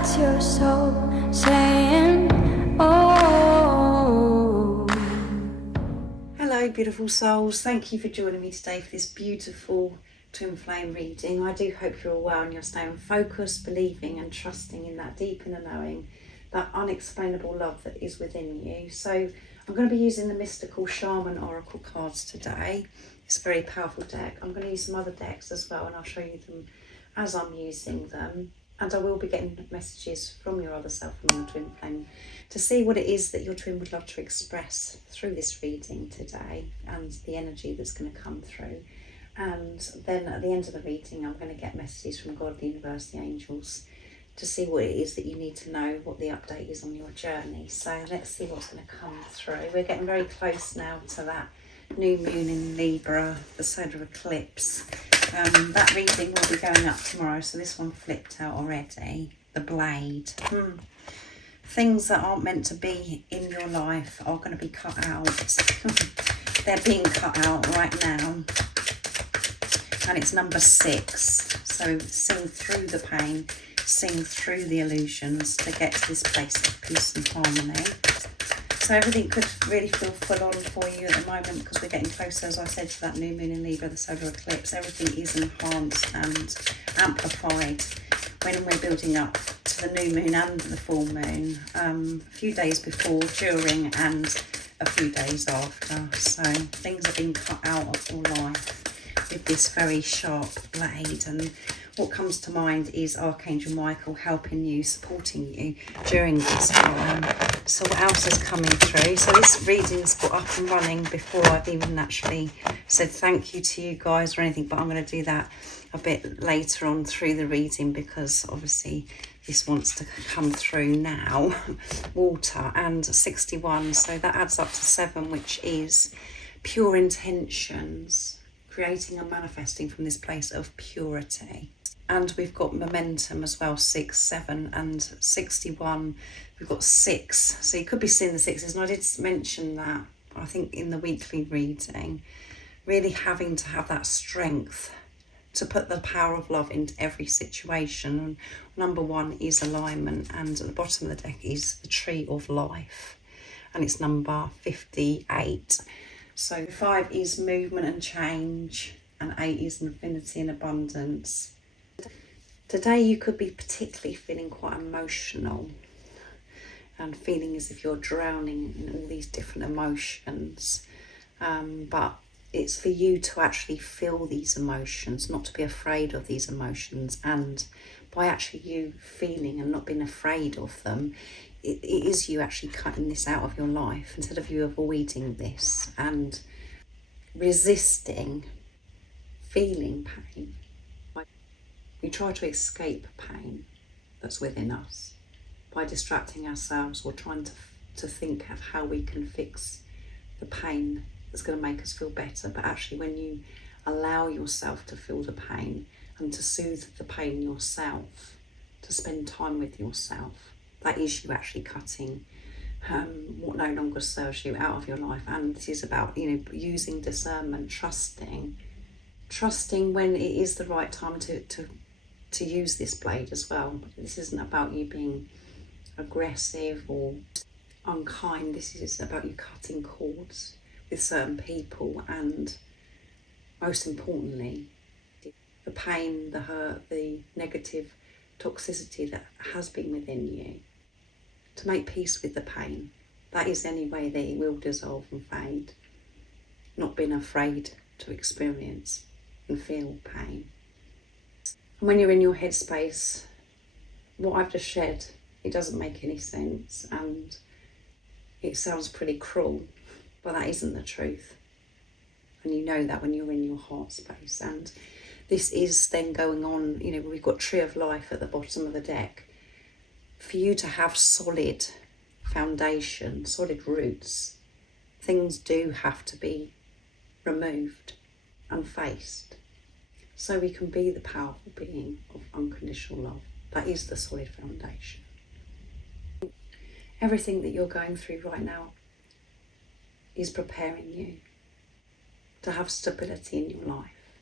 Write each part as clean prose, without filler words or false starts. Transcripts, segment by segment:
That's your soul saying, oh. Hello beautiful souls, thank you for joining me today for this beautiful twin flame reading. I do hope you're all well and you're staying focused, believing and trusting in that deep inner knowing, that unexplainable love that is within you. So I'm going to be using the Mystical Shaman Oracle cards today. It's a very powerful deck. I'm going to use some other decks as well and I'll show you them as I'm using them. And I will be getting messages from your other self, from your twin flame, to see what it is that your twin would love to express through this reading today and the energy that's going to come through. And then at the end of the reading, I'm going to get messages from God, the universe, the angels, to see what it is that you need to know, what the update is on your journey. So let's see what's going to come through. We're getting very close now to that new moon in Libra, the solar eclipse. That reading will be going up tomorrow, so this one flipped out already. The Blade. Things that aren't meant to be in your life are going to be cut out. They're being cut out right now. And it's number 6. So sing through the pain, sing through the illusions to get to this place of peace and harmony. So everything could really feel full on for you at the moment because we're getting closer, as I said, to that new moon in Libra, the solar eclipse. Everything is enhanced and amplified when we're building up to the new moon and the full moon, a few days before, during and a few days after. So things are being cut out of your life with this very sharp blade. And what comes to mind is Archangel Michael helping you, supporting you during this time. So what else is coming through? So this reading's got up and running before I've even actually said thank you to you guys or anything, but I'm going to do that a bit later on through the reading because obviously this wants to come through now. Water and 61, so that adds up to 7, which is pure intentions, creating and manifesting from this place of purity. And we've got momentum as well, 6, 7 and 61. We've got 6. So you could be seeing the 6s. And I did mention that, I think, in the weekly reading. Really having to have that strength to put the power of love into every situation. And number 1 is alignment. And at the bottom of the deck is the Tree of Life. And it's number 58. So 5 is movement and change. And 8 is infinity and abundance. Today you could be particularly feeling quite emotional and feeling as if you're drowning in all these different emotions. But it's for you to actually feel these emotions, not to be afraid of these emotions. And by actually you feeling and not being afraid of them, it is you actually cutting this out of your life instead of you avoiding this and resisting feeling pain. We try to escape pain that's within us by distracting ourselves or trying to think of how we can fix the pain that's going to make us feel better. But actually when you allow yourself to feel the pain and to soothe the pain yourself, to spend time with yourself, that is you actually cutting what no longer serves you out of your life. And this is about, using discernment, trusting when it is the right time to use this blade as well. This isn't about you being aggressive or unkind. This is about you cutting cords with certain people and, most importantly, the pain, the hurt, the negative toxicity that has been within you. To make peace with the pain. That is any way that it will dissolve and fade. Not being afraid to experience and feel pain. And when you're in your headspace, what I've just shared, it doesn't make any sense and it sounds pretty cruel, but that isn't the truth. And you know that when you're in your heart space. And this is then going on, we've got Tree of Life at the bottom of the deck. For you to have solid foundation, solid roots, things do have to be removed and faced. So we can be the powerful being of unconditional love. That is the solid foundation. Everything that you're going through right now is preparing you to have stability in your life,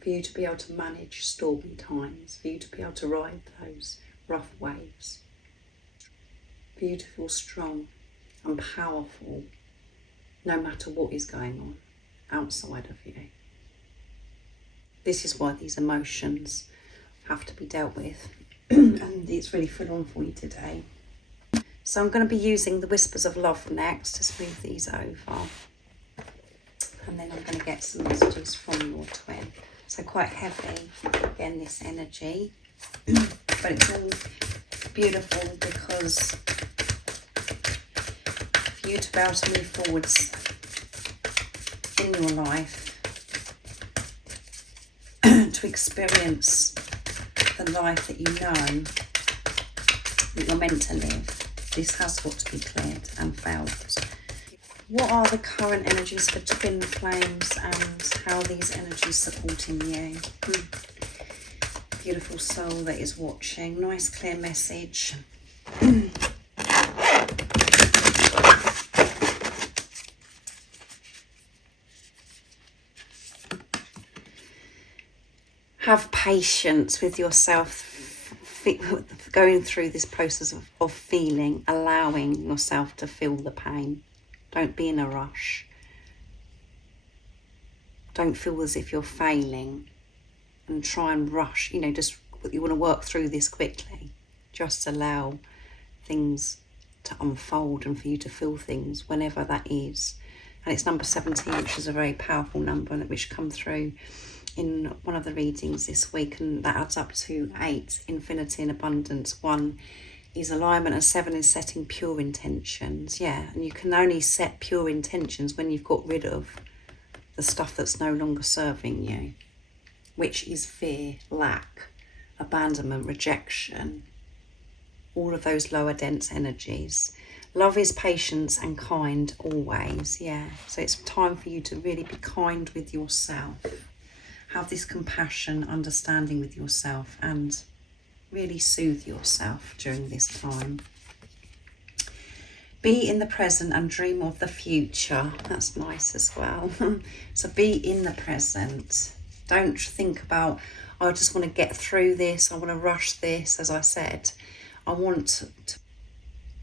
for you to be able to manage stormy times, for you to be able to ride those rough waves. Beautiful, strong and powerful, no matter what is going on outside of you. This is why these emotions have to be dealt with. And it's really full on for you today. So I'm going to be using the Whispers of Love next to smooth these over. And then I'm going to get some messages from your twin. So quite heavy, again, this energy. But it's all beautiful because for you to be able to move forwards in your life, to experience the life that you know that you're meant to live, this has got to be cleared and felt. What are the current energies for twin flames and how are these energies supporting you? Beautiful soul that is watching. Nice clear message. Have patience with yourself, going through this process of feeling, allowing yourself to feel the pain. Don't be in a rush. Don't feel as if you're failing and try and rush, you want to work through this quickly. Just allow things to unfold and for you to feel things whenever that is. And it's number 17, which is a very powerful number, which come through in one of the readings this week, and that adds up to 8, infinity and abundance. 1 is alignment, and 7 is setting pure intentions. Yeah, and you can only set pure intentions when you've got rid of the stuff that's no longer serving you, which is fear, lack, abandonment, rejection, all of those lower dense energies. Love is patience and kind always, yeah. So it's time for you to really be kind with yourself. Have this compassion, understanding with yourself, and really soothe yourself during this time. Be in the present and dream of the future. That's nice as well. So be in the present. Don't think about, I just want to get through this, I want to rush this. As I said, I want to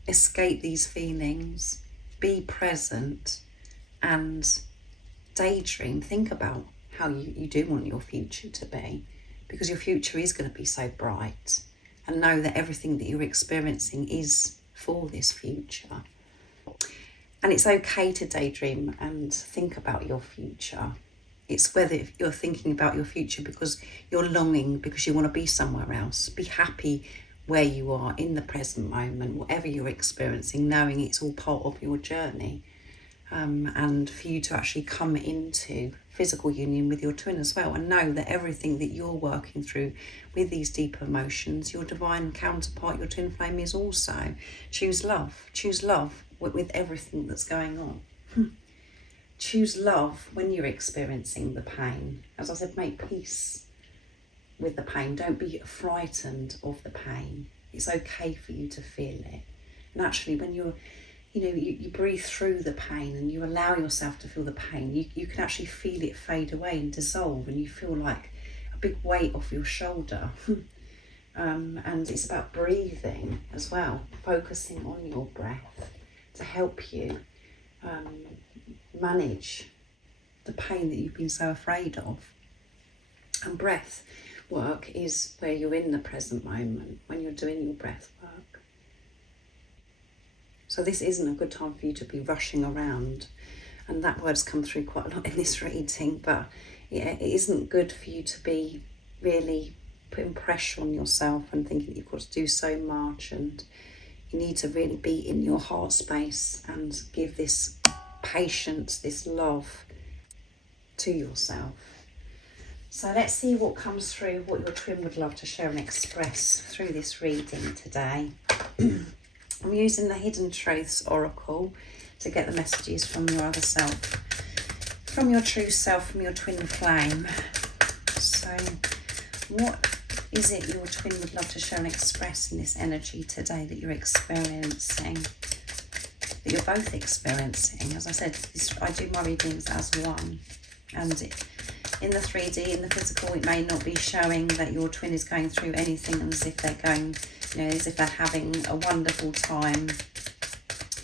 escape these feelings. Be present and daydream. Think about how you do want your future to be, because your future is going to be so bright, and know that everything that you're experiencing is for this future. And it's okay to daydream and think about your future. It's whether you're thinking about your future because you're longing, because you want to be somewhere else. Be happy where you are in the present moment, whatever you're experiencing, knowing it's all part of your journey. And for you to actually come into physical union with your twin as well, and know that everything that you're working through with these deeper emotions, your divine counterpart, your twin flame, is also. Choose love with everything that's going on. Choose love when you're experiencing the pain. As I said, make peace with the pain. Don't be frightened of the pain. It's okay for you to feel it. And actually, when you breathe through the pain and you allow yourself to feel the pain, you can actually feel it fade away and dissolve, and you feel like a big weight off your shoulder. And it's about breathing as well, focusing on your breath to help you manage the pain that you've been so afraid of. And breath work is where you're in the present moment, when you're doing your breath work. So this isn't a good time for you to be rushing around, and that word's come through quite a lot in this reading, but yeah, it isn't good for you to be really putting pressure on yourself and thinking that you've got to do so much, and you need to really be in your heart space and give this patience, this love to yourself. So let's see what comes through, what your twin would love to share and express through this reading today. I'm using the Hidden Truths Oracle to get the messages from your other self, from your true self, from your twin flame. So what is it your twin would love to share and express in this energy today that you're experiencing, that you're both experiencing? As I said, I do my readings as one, and in the 3D, in the physical, it may not be showing that your twin is going through anything as if they're going, you know, as if they're having a wonderful time.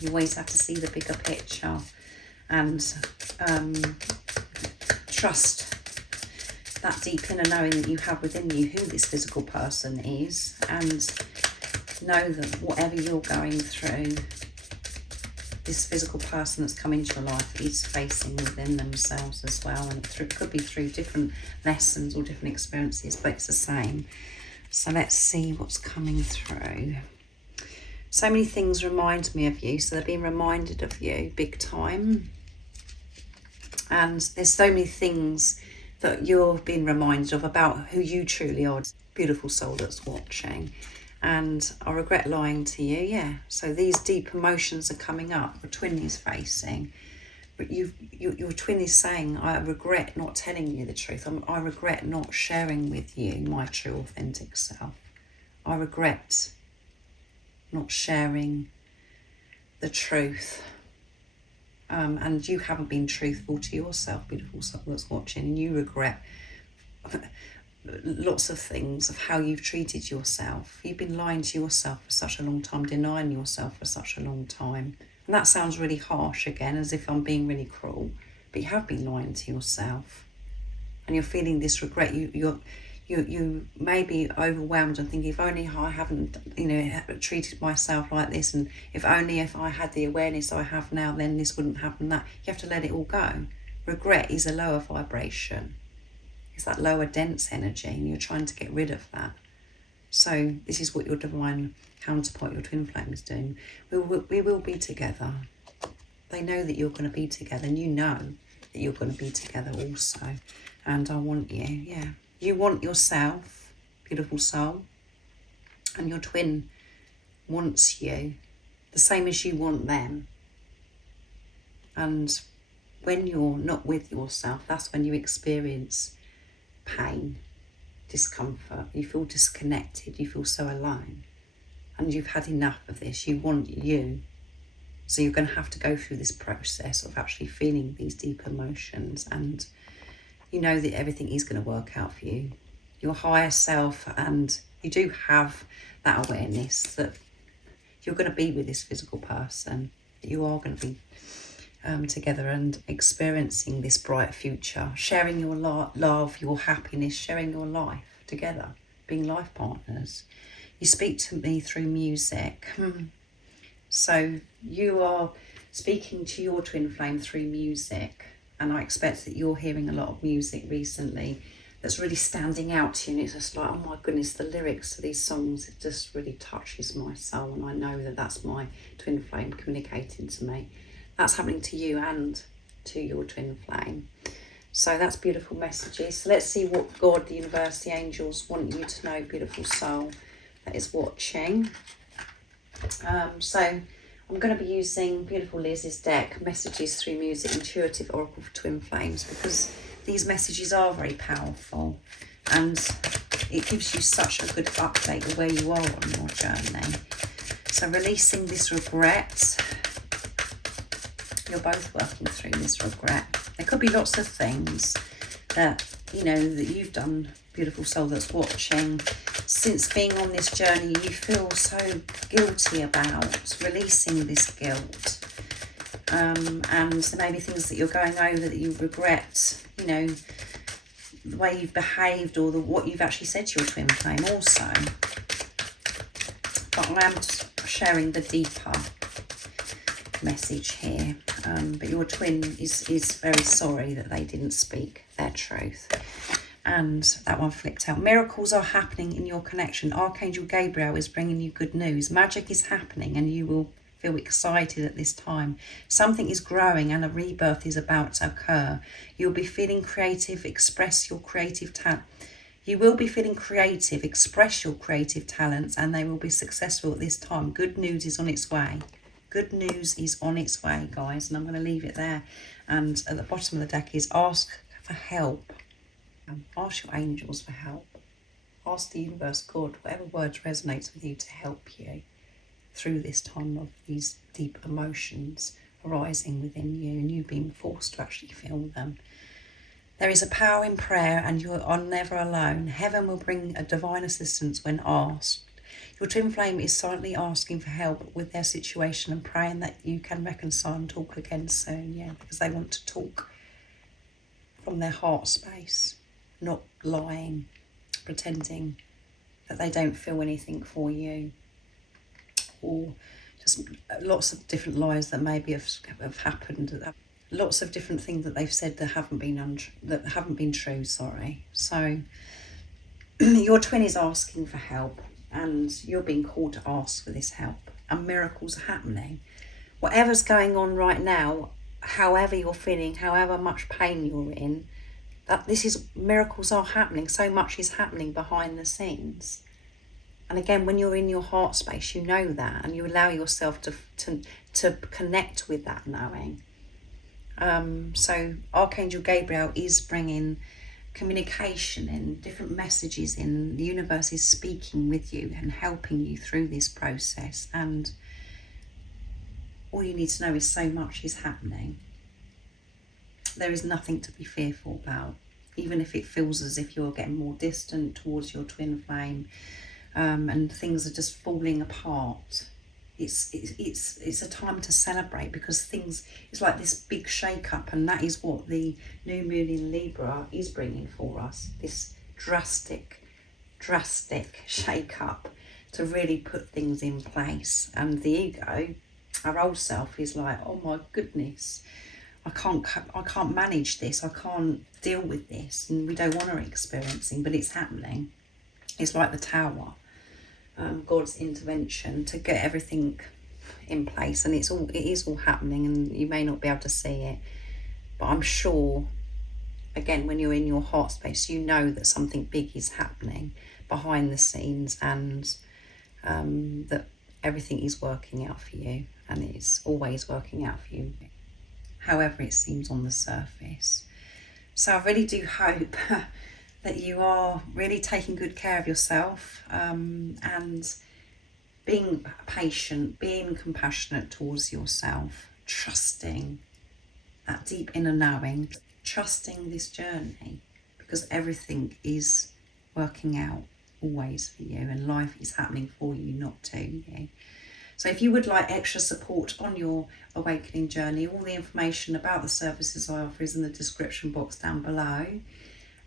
You always have to see the bigger picture and trust that deep inner knowing that you have within you who this physical person is, and know that whatever you're going through, this physical person that's come into your life is facing within themselves as well, and it could be through different lessons or different experiences, but it's the same. So let's see what's coming through. So many things remind me of you, so they're being reminded of you big time, and there's so many things that you're being reminded of about who you truly are, beautiful soul that's watching. And I regret lying to you, yeah. So these deep emotions are coming up, your twin is facing. But your twin is saying, I regret not telling you the truth. I regret not sharing with you my true authentic self. I regret not sharing the truth. And you haven't been truthful to yourself, beautiful soul that's watching, and you regret lots of things of how you've treated yourself. You've been lying to yourself for such a long time, denying yourself for such a long time. And that sounds really harsh again, as if I'm being really cruel, but you have been lying to yourself, and you're feeling this regret. You may be overwhelmed and think, if only I haven't, you know, treated myself like this, and if only if I had the awareness I have now, then this wouldn't happen. That you have to let it all go. Regret is a lower vibration. It's that lower dense energy, and you're trying to get rid of that. So this is what your divine counterpart, your twin flame, is doing. We will be together. They know that you're going to be together, and you know that you're going to be together also. And I want you, yeah. You want yourself, beautiful soul, and your twin wants you the same as you want them. And when you're not with yourself, that's when you experience pain, discomfort. You feel disconnected, you feel so alone, and you've had enough of this. You want you. So you're going to have to go through this process of actually feeling these deep emotions, and you know that everything is going to work out for you, your higher self, and you do have that awareness that you're going to be with this physical person, that you are going to be together and experiencing this bright future, sharing your love, your happiness, sharing your life together, being life partners. You speak to me through music. So you are speaking to your twin flame through music. And I expect that you're hearing a lot of music recently that's really standing out to you. And it's just like, oh my goodness, the lyrics to these songs, it just really touches my soul. And I know that that's my twin flame communicating to me. That's happening to you and to your twin flame. So that's beautiful messages. So let's see what God, the universe, the angels want you to know, beautiful soul that is watching. So I'm going to be using beautiful Liz's deck, Messages Through Music, Intuitive Oracle for Twin Flames, because these messages are very powerful, and it gives you such a good update of where you are on your journey. So releasing this regret. You're both working through this regret. There could be lots of things that, you know, that you've done, beautiful soul that's watching. Since being on this journey, you feel so guilty about releasing this guilt. And there may be things that you're going over that you regret, you know, the way you've behaved, or what you've actually said to your twin flame also. But I am sharing the deeper message here. But your twin is very sorry that they didn't speak their truth. And that one flipped out. Miracles are happening in your connection. Archangel Gabriel is bringing you good news. Magic is happening, and you will feel excited at this time. Something is growing, and a rebirth is about to occur. You'll be feeling creative. Express your creative talent. You will be feeling creative. Express your creative talents, and they will be successful at this time. Good news is on its way. Good news is on its way, guys. And I'm going to leave it there. And at the bottom of the deck is ask for help. Ask your angels for help. Ask the universe, God, whatever words resonates with you, to help you through this time of these deep emotions arising within you, and you being forced to actually feel them. There is a power in prayer and you are never alone. Heaven will bring a divine assistance when asked. Your twin flame is silently asking for help with their situation and praying that you can reconcile and talk again soon, yeah, because they want to talk from their heart space, not lying, pretending that they don't feel anything for you, or just lots of different lies that maybe have happened, lots of different things that they've said that haven't been true. So your twin is asking for help, and you're being called to ask for this help, and miracles are happening. Whatever's going on right now, however you're feeling, however much pain you're in, miracles are happening. So much is happening behind the scenes. And again, when you're in your heart space, you know that, and you allow yourself to connect with that knowing. So Archangel Gabriel is bringing communication in, different messages in. The universe is speaking with you and helping you through this process, and all you need to know is so much is happening. There is nothing to be fearful about, even if it feels as if you're getting more distant towards your twin flame, and things are just falling apart. It's a time to celebrate, because it's like this big shake up, and that is what the new moon in Libra is bringing for us, this drastic shake up to really put things in place. And the ego, our old self, is like, oh my goodness, I can't manage this, I can't deal with this, and we don't want to experiencing, but it's happening. It's like the tower, God's intervention to get everything in place, and it is all happening, and you may not be able to see it, but I'm sure, again, when you're in your heart space, you know that something big is happening behind the scenes, and that everything is working out for you, and it's always working out for you, however it seems on the surface. So I really do hope that you are really taking good care of yourself, and being patient, being compassionate towards yourself, trusting that deep inner knowing, trusting this journey, because everything is working out always for you, and life is happening for you, not to you. So if you would like extra support on your awakening journey, all the information about the services I offer is in the description box down below.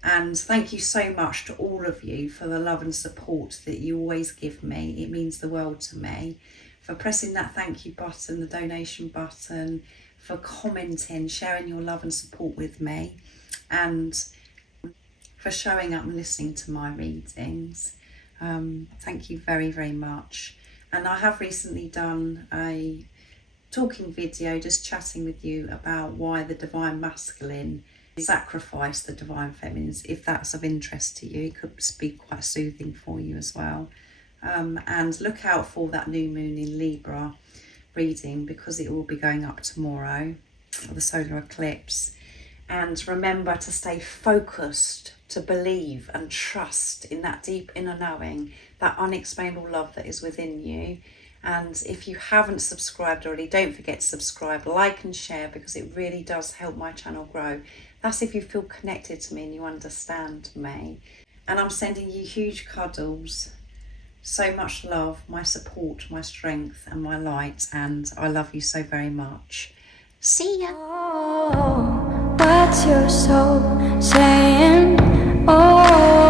And thank you so much to all of you for the love and support that you always give me. It means the world to me. For pressing that thank you button, the donation button, for commenting, sharing your love and support with me, and for showing up and listening to my readings. Thank you very, very much. And I have recently done a talking video just chatting with you about why the divine masculine sacrifice the divine feminines. If that's of interest to you, it could be quite soothing for you as well. And look out for that new moon in Libra reading, because it will be going up tomorrow for the solar eclipse. And remember to stay focused, to believe and trust in that deep inner knowing, that unexplainable love that is within you. And if you haven't subscribed already, don't forget to subscribe, like and share, because it really does help my channel grow. That's if you feel connected to me and you understand me. And I'm sending you huge cuddles, so much love, my support, my strength and my light, and I love you so very much. See ya. Oh, what's your soul saying? Oh.